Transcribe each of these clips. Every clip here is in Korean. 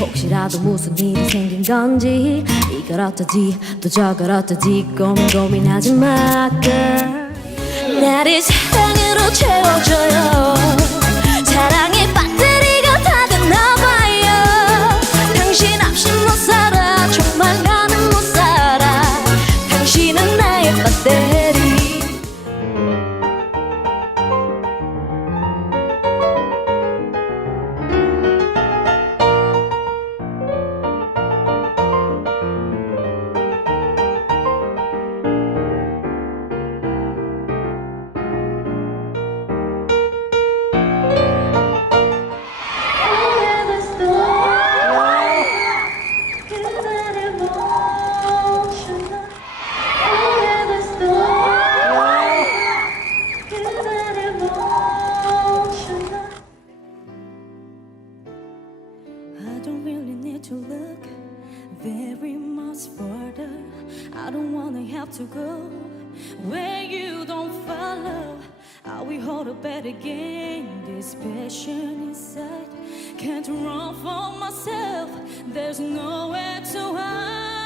혹시라도 무슨 일이 생긴 건지 이걸 어쩌지? 또 저걸 어쩌지? 고민 고민하지 마 girl. 나를 사랑으로 채워줘요 where you don't follow. I will hold up better again. This passion inside can't run for myself. There's nowhere to hide.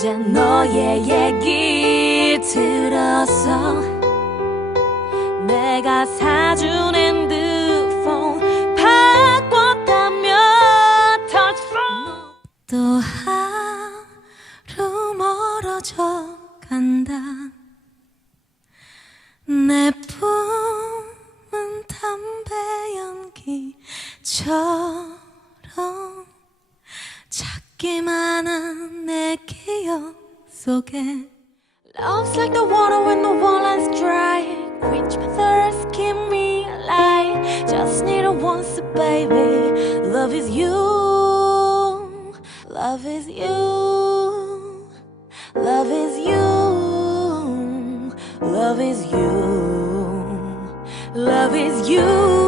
어제 너의 얘기 들었어 내가 사준 핸드폰 바꿨다며 phone. 또 하루 멀어져 간다. 내 품은 담배 연기처럼 속에 Love's like the water when the wall is dry. Quench my thirst, keep me alive Just need it once, baby. Love is you. Love is you. Love is you. Love is you. Love is you